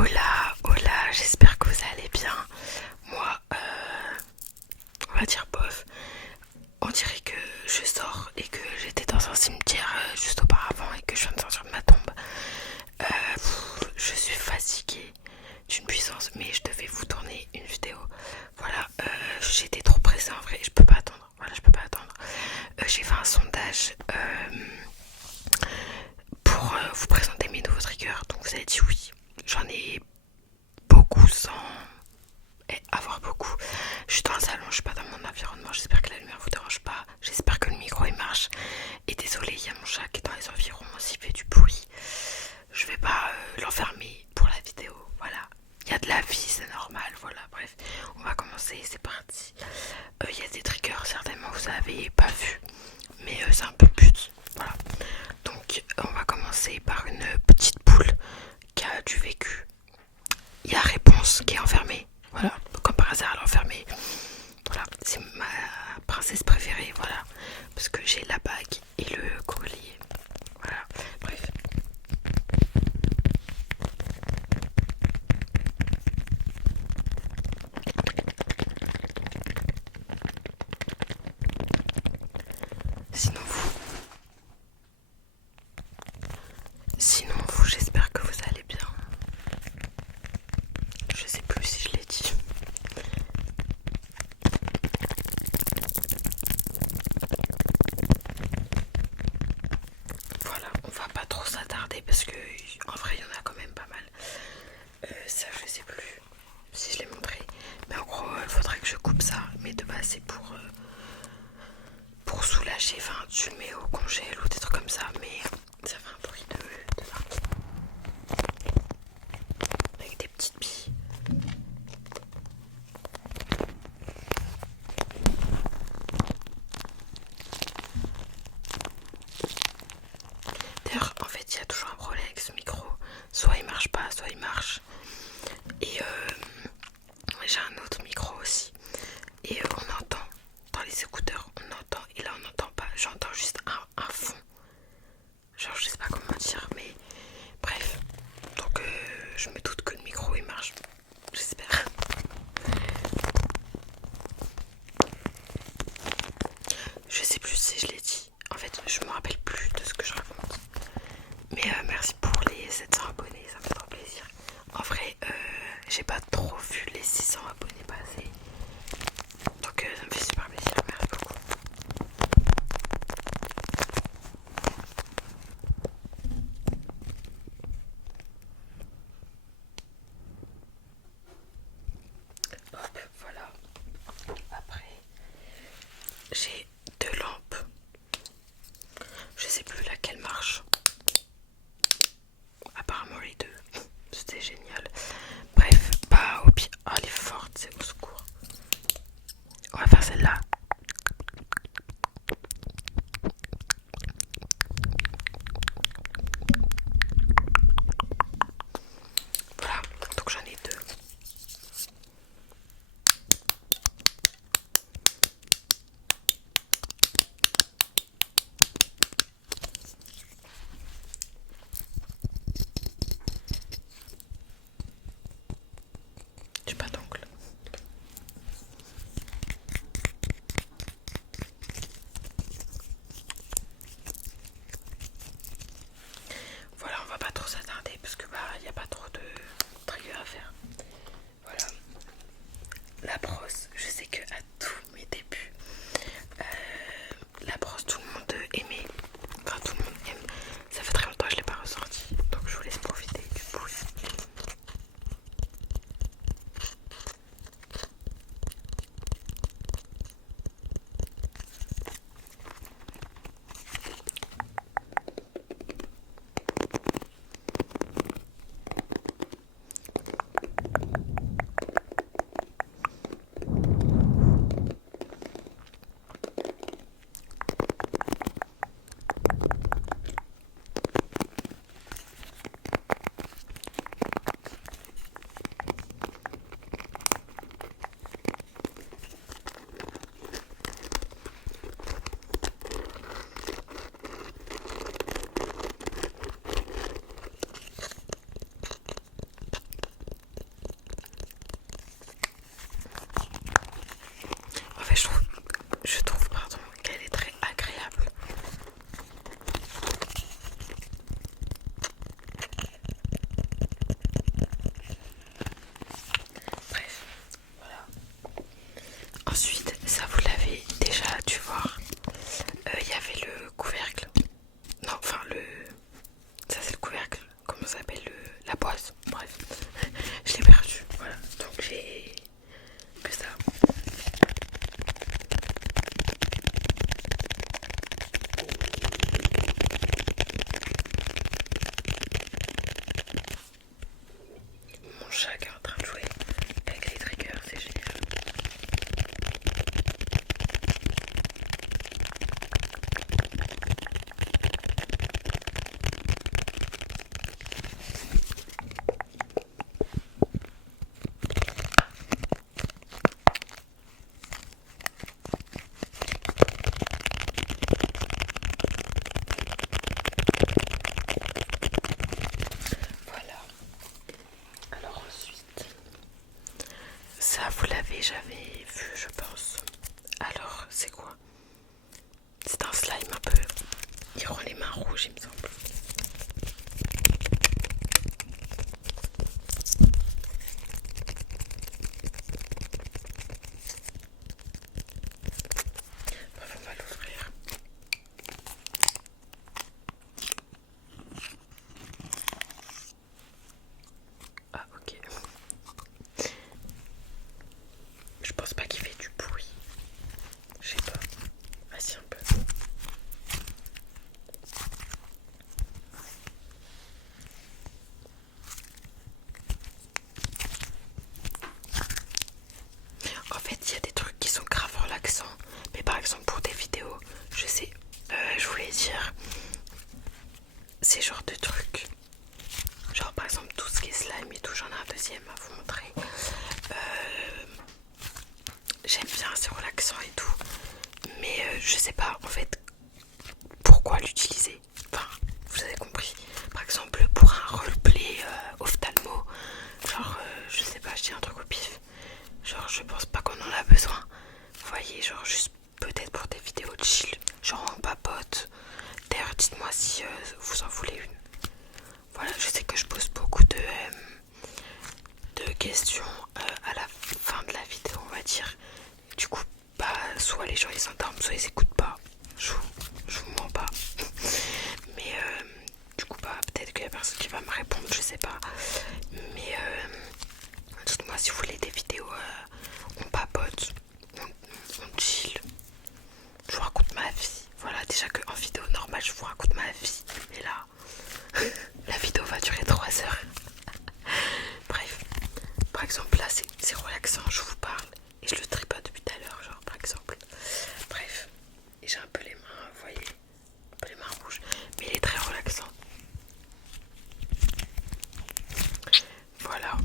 Hola, hola, j'espère que vous allez bien. Moi, on va dire bof. On dirait que je sors et que j'étais dans un cimetière juste auparavant et que je viens de sortir de ma tombe. Je suis fatiguée d'une puissance, mais je devais vous tourner une vidéo. Voilà, j'étais trop pressée en vrai, je peux pas attendre. Voilà, je peux pas attendre. J'ai fait un sondage pour vous présenter mes nouveaux triggers. Donc vous avez dit oui. J'en ai beaucoup sans avoir beaucoup. Je suis dans le salon, je suis pas dans mon environnement. J'espère que la lumière vous dérange pas. J'espère que le micro il marche. Et désolé, il y a mon chat qui est dans les environs aussi, il fait du bruit. Je vais pas l'enfermer pour la vidéo. Voilà. Il y a de la vie, c'est normal. Voilà, bref. On va commencer, c'est parti. Il y a des triggers, certainement vous avez pas vu. Mais c'est un peu le but. Voilà. Donc on va commencer par une petite poule qui a du vécu. Il y a réponse qui est enfermée. Voilà, comme par hasard, elle est enfermée. Voilà, c'est ma princesse préférée. Voilà, parce que j'ai la bague et le collier. Voilà, bref. Sinon vous, j'espère que vous allez bien. Je sais plus si je l'ai dit. Voilà, on va pas trop s'attarder parce que en vrai il y en a quand même pas mal. Ça je sais plus si je l'ai montré. Mais en gros il faudrait que je coupe ça. Mais de base c'est pour soulager. Enfin tu le mets au congèle ou des trucs comme ça. Mais ça fait un bruit de dingue. Avec des petites billes. D'ailleurs en fait il y a toujours un problème avec ce micro. Soit il marche pas, soit il marche. Et j'ai un autre micro aussi. Et on entend dans les écouteurs, on entend. Et là on n'entend pas. J'entends juste un fond. Genre je sais pas comment dire, mais bref. Donc je me doute que le micro il marche. J'espère. Je sais plus si je l'ai dit. En fait je me rappelle plus de ce que je raconte. Mais merci pour les 700 abonnés, ça me fait trop plaisir. En vrai j'ai pas trop vu les 600 abonnés passer. Donc ça me fait super plaisir, merci beaucoup. Hop, voilà. Après, j'ai deux lampes. Je sais plus laquelle marche. Apparemment les deux. C'était génial. Bref, pas au pire. chat qui est en train de jouer avec les triggers, c'est génial. Voilà. Alors ensuite, ça vous l'avez jamais vu je pense. Alors c'est quoi? C'est un slime un peu. Il rend les mains rouges il me semble. Bref, on va l'ouvrir. Ah ok. Je pense pas qu'il fait du bruit. Je sais pas. Ah si un peu. En fait il y a des trucs qui sont grave relaxants. Mais par exemple pour des vidéos, je sais, je voulais dire ces genres de trucs. Genre par exemple tout ce qui est slime et tout, j'en ai un deuxième à vous montrer. J'aime bien, c'est relaxant et tout. Mais je sais pas en fait pourquoi l'utiliser. Enfin, vous avez compris. Par exemple pour un roleplay ophtalmo. Genre je sais pas, je dis un truc au pif. Genre je pense pas qu'on en a besoin. Vous voyez, genre juste peut-être pour des vidéos de chill. Genre on papote. D'ailleurs dites-moi si vous en voulez une. Voilà, je sais que je pose beaucoup de questions à la fin de la vidéo, on va dire. Du coup, bah, soit les gens ils s'endorment, soit ils écoutent pas. Je vous mens pas. Mais du coup, bah, peut-être qu'il y a personne qui va me répondre, je sais pas. Mais dites-moi si vous voulez des vidéos, on papote, on chill. Je vous raconte ma vie. Voilà, déjà qu'en vidéo normale, je vous raconte ma vie. Mais là, la vidéo va durer 3 heures. Bref, par exemple là c'est relaxant, je vous parle et je le tripote depuis tout à l'heure, genre par exemple. Bref, et j'ai un peu les mains, vous voyez, un peu les mains rouges, mais il est très relaxant. Voilà.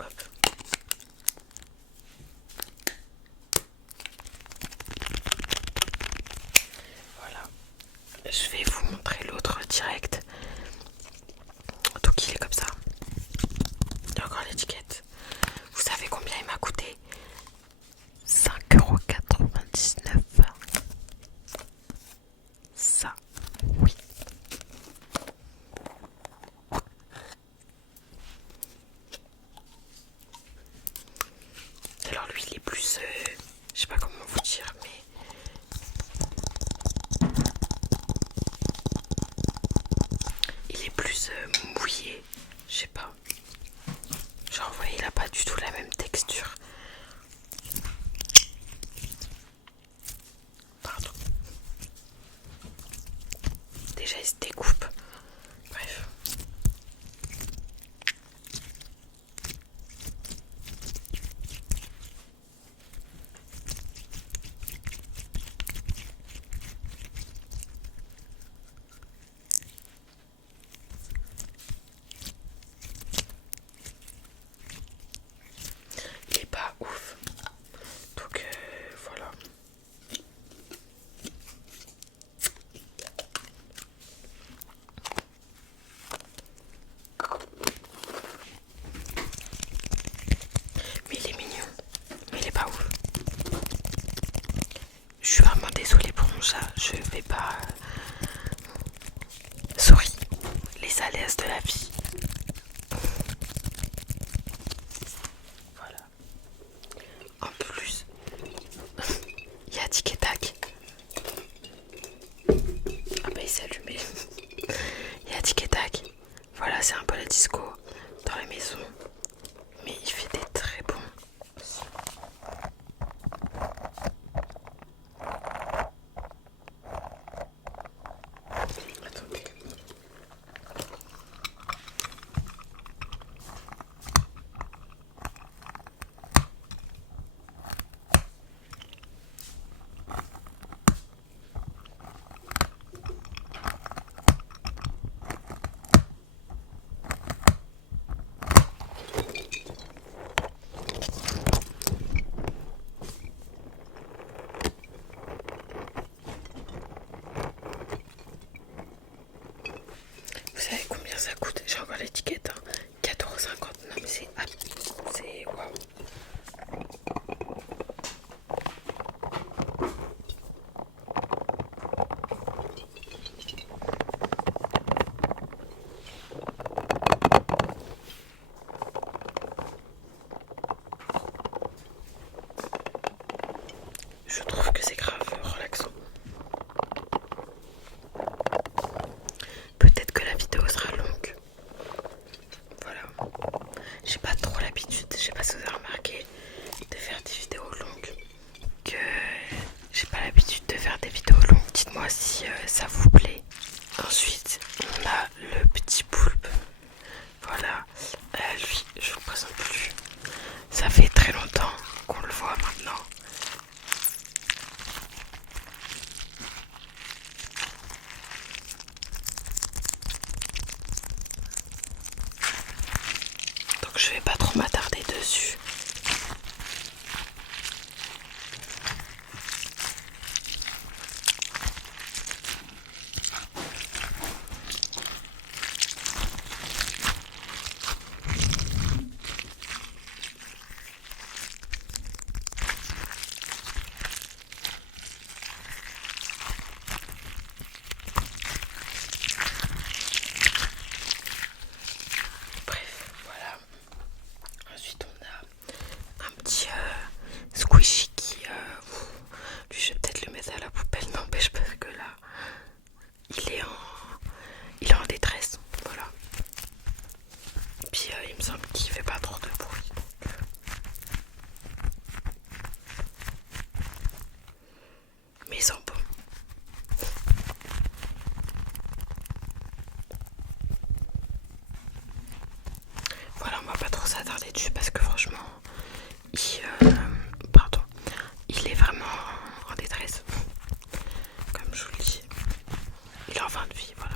Hop. Voilà. Je vais vous montrer l'autre direct. Donc il est comme ça. Il y a encore l'étiquette. Vous savez combien il m'a coûté? 5,99 €. Ça, oui. Alors lui il est plus, je sais pas comment vous dire, mais il est plus mouillé, je sais pas. Genre vous voyez il a pas du tout la même texture. Pardon. Déjà il se découpe. Bref. Il est pas ouf. Donc voilà. Mais il est mignon. Mais il est pas ouf. Je suis vraiment désolée pour mon chat. Je vais pas. Sorry. Les aléas de la vie. Voilà. En plus, il y a Tic et Tac. Ah bah il s'est allumé. Il y a Tic et Tac. Voilà, c'est un peu la disco dans la maison. Mais il fait des très bons. Attendez. Donc je vais pas trop m'attarder dessus. Bref, voilà. Ensuite on a un petit squishy qui lui je vais peut-être le mettre à la poubelle, n'empêche parce que là il est en détresse, voilà. Puis il me semble qu'il fait pas trop de bruit, mais ils sont bons. Voilà, on va pas trop s'attarder dessus parce que franchement il est vraiment en détresse, comme je vous le dis. Il est en fin de vie, voilà.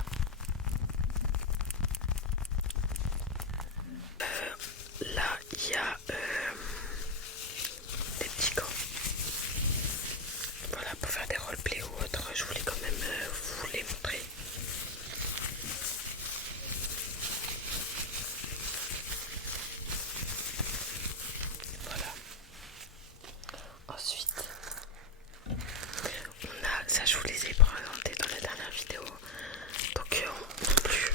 Là, il y a des petits gants. Voilà, pour faire des roleplays ou autre, je voulais quand même vous les montrer. Voilà. Ensuite, on a, ça je vous les ai présentés dans la dernière vidéo. Donc non plus.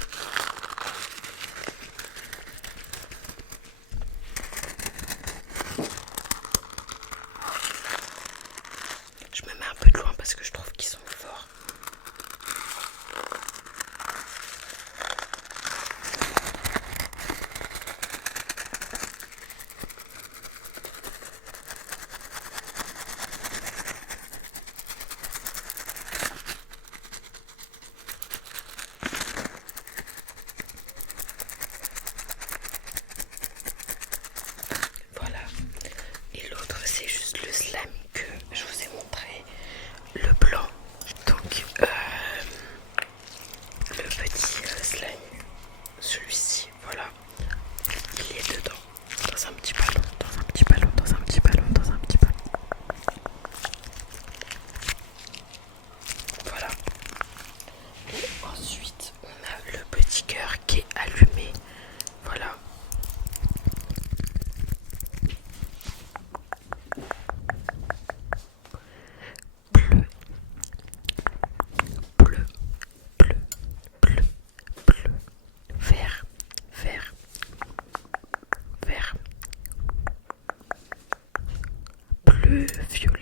Je me mets un peu de loin parce que je trouve qu'ils sont forts. Voilà. Et l'autre c'est juste le slime que je vous ai montré. Le blanc. Donc le petit slime, celui-ci, voilà, il est dedans, dans un petit ballon, dans un petit ballon, dans un petit ballon, dans un petit ballon. Voilà. Et ensuite, on a le petit cœur qui est allumé. Voilà. Bleu, bleu, bleu, bleu, bleu, vert, vert, vert, bleu, violet,